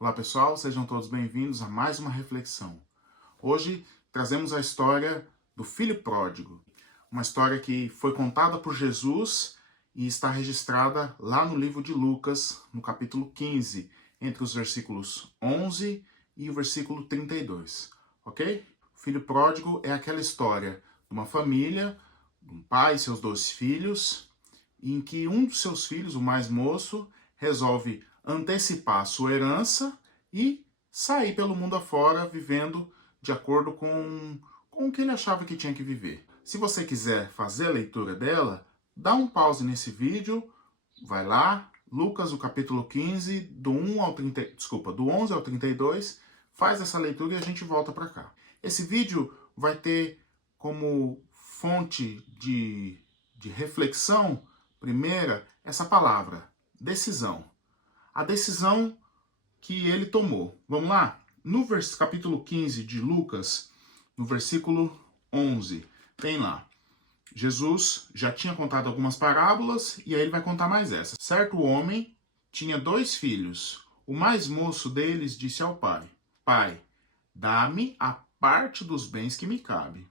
Olá pessoal, sejam todos bem-vindos a mais uma reflexão. Hoje trazemos a história do filho pródigo, uma história que foi contada por Jesus e está registrada lá no livro de Lucas, no capítulo 15, entre os versículos 11 e o versículo 32, ok? O filho pródigo é aquela história de uma família, um pai e seus dois filhos, em que um dos seus filhos, o mais moço, resolve antecipar a sua herança e sair pelo mundo afora vivendo de acordo com o que ele achava que tinha que viver. Se você quiser fazer a leitura dela, dá um pause nesse vídeo, vai lá, Lucas, o capítulo 15, do 11 ao 32, faz essa leitura e a gente volta para cá. Esse vídeo vai ter como fonte de reflexão primeira essa palavra, decisão. A decisão que ele tomou. Vamos lá? No capítulo 15 de Lucas, no versículo 11, tem lá. Jesus já tinha contado algumas parábolas e aí ele vai contar mais essa. Certo homem tinha 2 filhos. O mais moço deles disse ao pai: Pai, dá-me a parte dos bens que me cabe.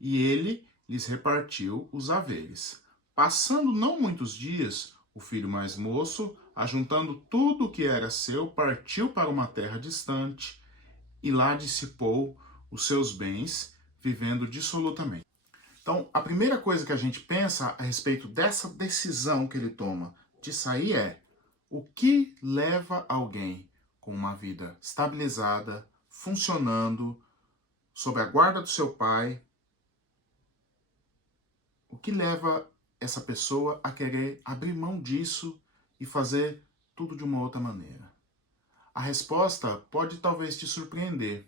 E ele lhes repartiu os haveres. Passando não muitos dias, o filho mais moço, ajuntando tudo o que era seu, partiu para uma terra distante e lá dissipou os seus bens, vivendo dissolutamente. Então, a primeira coisa que a gente pensa a respeito dessa decisão que ele toma de sair é: o que leva alguém com uma vida estabilizada, funcionando, sob a guarda do seu pai, o que leva essa pessoa a querer abrir mão disso e fazer tudo de uma outra maneira? A resposta pode talvez te surpreender.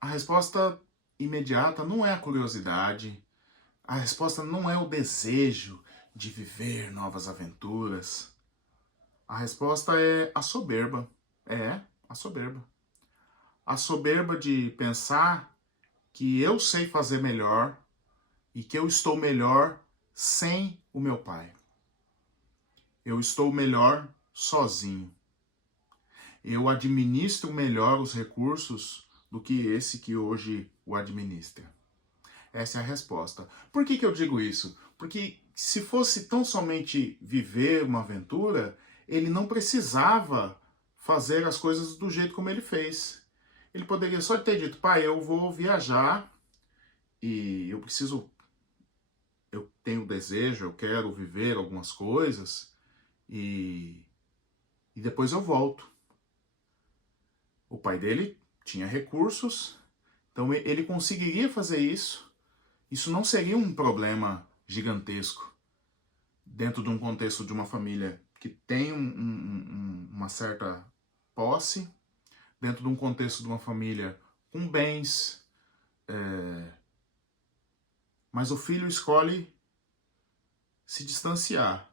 A resposta imediata não é a curiosidade, a resposta não é o desejo de viver novas aventuras. A resposta é a soberba. É, a soberba. A soberba de pensar que eu sei fazer melhor e que eu estou melhor sem o meu pai. Eu estou melhor sozinho. Eu administro melhor os recursos do que esse que hoje o administra. Essa é a resposta. Por que eu digo isso? Porque se fosse tão somente viver uma aventura, ele não precisava fazer as coisas do jeito como ele fez. Ele poderia só ter dito: pai, eu vou viajar e eu tenho desejo, eu quero viver algumas coisas e depois eu volto. O pai dele tinha recursos, então ele conseguiria fazer isso. Isso não seria um problema gigantesco dentro de um contexto de uma família que tem uma certa posse, dentro de um contexto de uma família com bens, mas o filho escolhe se distanciar.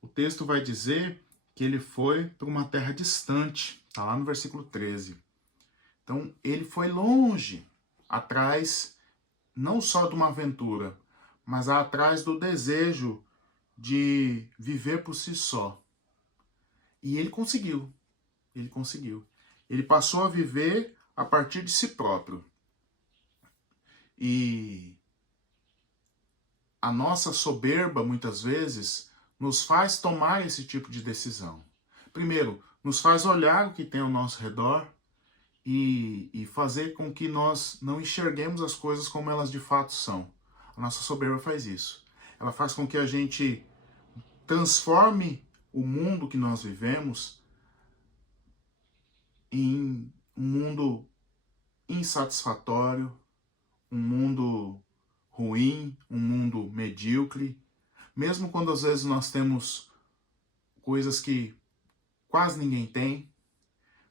O texto vai dizer que ele foi para uma terra distante, está lá no versículo 13. Então ele foi longe, atrás não só de uma aventura, mas atrás do desejo de viver por si só. E ele conseguiu. Ele conseguiu. Ele passou a viver a partir de si próprio. E a nossa soberba, muitas vezes, nos faz tomar esse tipo de decisão. Primeiro, nos faz olhar o que tem ao nosso redor e fazer com que nós não enxerguemos as coisas como elas de fato são. A nossa soberba faz isso. Ela faz com que a gente transforme o mundo que nós vivemos em um mundo insatisfatório, um mundo ruim, um mundo medíocre, mesmo quando às vezes nós temos coisas que quase ninguém tem,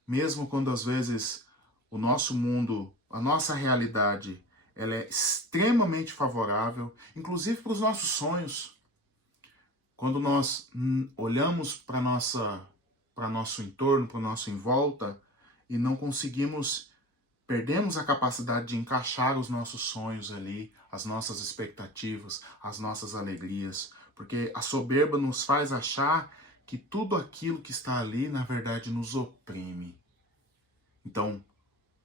mesmo quando às vezes o nosso mundo, a nossa realidade, ela é extremamente favorável, inclusive para os nossos sonhos. Quando nós olhamos para nosso entorno, para o nosso em volta, e não conseguimos, perdemos a capacidade de encaixar os nossos sonhos ali, as nossas expectativas, as nossas alegrias, porque a soberba nos faz achar que tudo aquilo que está ali, na verdade, nos oprime. Então,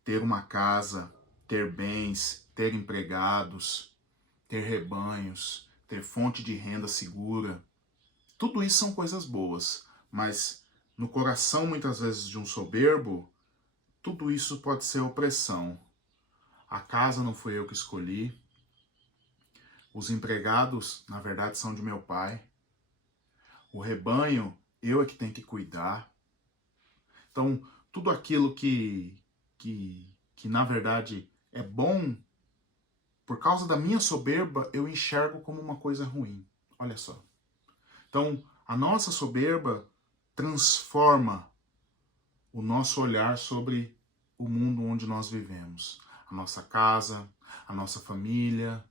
ter uma casa, ter bens, ter empregados, ter rebanhos, ter fonte de renda segura, tudo isso são coisas boas, mas no coração, muitas vezes, de um soberbo, tudo isso pode ser opressão. A casa não foi eu que escolhi, os empregados, na verdade, são de meu pai, o rebanho, eu é que tenho que cuidar. Então, tudo aquilo que na verdade é bom, por causa da minha soberba, eu enxergo como uma coisa ruim. Olha só. Então, a nossa soberba transforma o nosso olhar sobre o mundo onde nós vivemos. A nossa casa, a nossa família,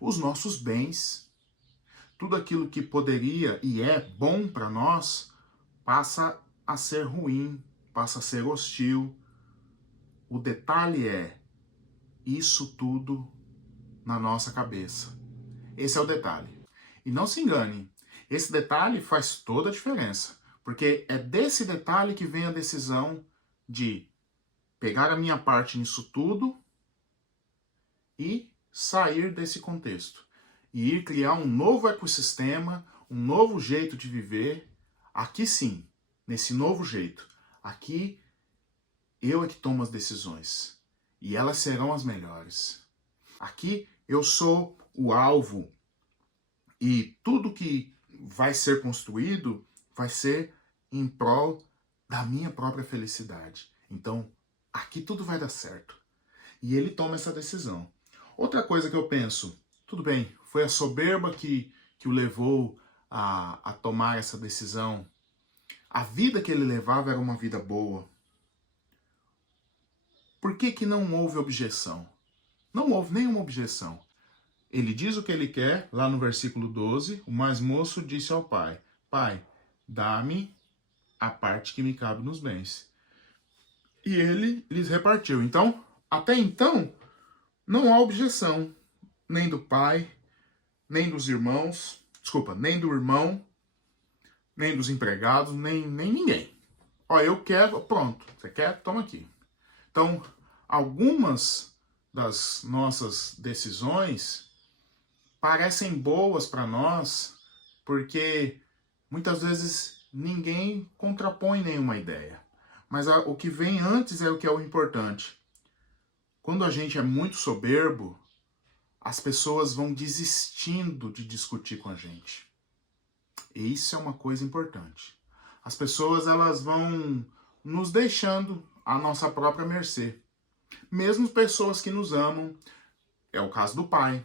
os nossos bens. Tudo aquilo que poderia e é bom para nós passa a ser ruim, passa a ser hostil. O detalhe é isso tudo na nossa cabeça. Esse é o detalhe. E não se engane, esse detalhe faz toda a diferença, porque é desse detalhe que vem a decisão de pegar a minha parte nisso tudo e sair desse contexto. E ir criar um novo ecossistema, um novo jeito de viver. Aqui sim, nesse novo jeito. Aqui eu é que tomo as decisões. E elas serão as melhores. Aqui eu sou o alvo. E tudo que vai ser construído vai ser em prol da minha própria felicidade. Então, aqui tudo vai dar certo. E ele toma essa decisão. Outra coisa que eu penso, tudo bem, foi a soberba que o levou a tomar essa decisão. A vida que ele levava era uma vida boa. Por que não houve objeção? Não houve nenhuma objeção. Ele diz o que ele quer, lá no versículo 12, o mais moço disse ao pai, Pai, dá-me a parte que me cabe nos bens. E ele lhes repartiu. Então, até então, não há objeção, nem do pai, nem dos irmãos, nem do irmão, nem dos empregados, nem ninguém. Ó, eu quero, pronto, você quer? Toma aqui. Então, algumas das nossas decisões parecem boas para nós, porque muitas vezes ninguém contrapõe nenhuma ideia. Mas o que vem antes é o que é o importante. Quando a gente é muito soberbo, as pessoas vão desistindo de discutir com a gente. E isso é uma coisa importante. As pessoas elas vão nos deixando à nossa própria mercê. Mesmo pessoas que nos amam, é o caso do pai.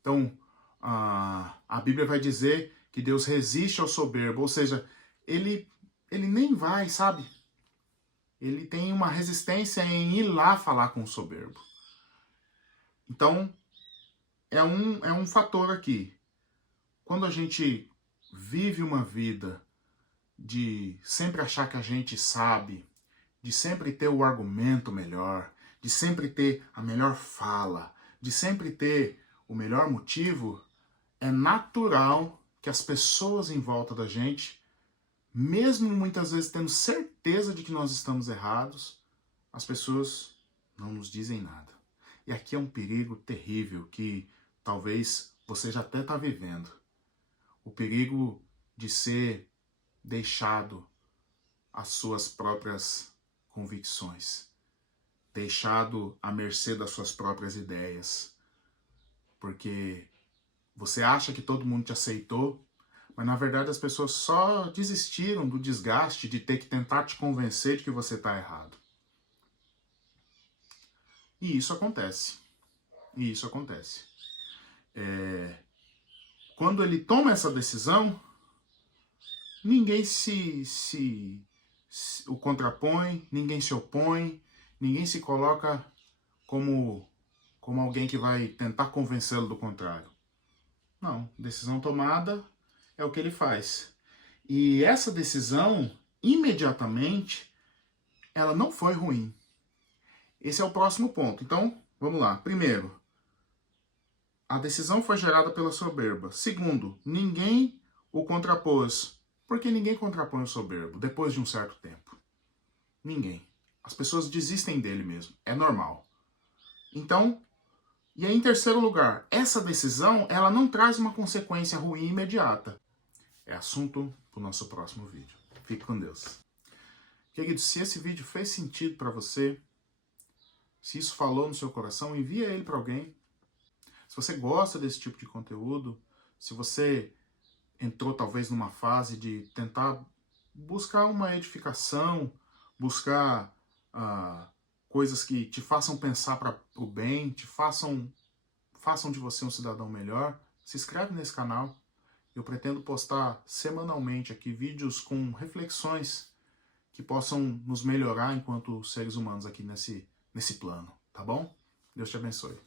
Então, a Bíblia vai dizer que Deus resiste ao soberbo, ou seja, ele nem vai, sabe? Ele tem uma resistência em ir lá falar com o soberbo. Então, é um fator aqui. Quando a gente vive uma vida de sempre achar que a gente sabe, de sempre ter o argumento melhor, de sempre ter a melhor fala, de sempre ter o melhor motivo, é natural que as pessoas em volta da gente, mesmo muitas vezes tendo certeza de que nós estamos errados, as pessoas não nos dizem nada. E aqui é um perigo terrível que talvez você já até está vivendo. O perigo de ser deixado às suas próprias convicções, deixado à mercê das suas próprias ideias, porque você acha que todo mundo te aceitou, mas na verdade as pessoas só desistiram do desgaste de ter que tentar te convencer de que você está errado. E isso acontece. Quando ele toma essa decisão, ninguém se o contrapõe, ninguém se opõe, ninguém se coloca como alguém que vai tentar convencê-lo do contrário. Não, decisão tomada é o que ele faz. E essa decisão, imediatamente, ela não foi ruim. Esse é o próximo ponto. Então, vamos lá. Primeiro, a decisão foi gerada pela soberba. Segundo, ninguém o contrapôs. Porque ninguém contrapõe o soberbo depois de um certo tempo. Ninguém. As pessoas desistem dele mesmo. É normal. Então, e aí em terceiro lugar, essa decisão ela não traz uma consequência ruim imediata. É assunto para o nosso próximo vídeo. Fique com Deus. Querido, se esse vídeo fez sentido para você, se isso falou no seu coração, envia ele para alguém. Se você gosta desse tipo de conteúdo, se você entrou talvez numa fase de tentar buscar uma edificação, buscar coisas que te façam pensar para o bem, façam de você um cidadão melhor, se inscreve nesse canal. Eu pretendo postar semanalmente aqui vídeos com reflexões que possam nos melhorar enquanto seres humanos aqui nesse plano, tá bom? Deus te abençoe.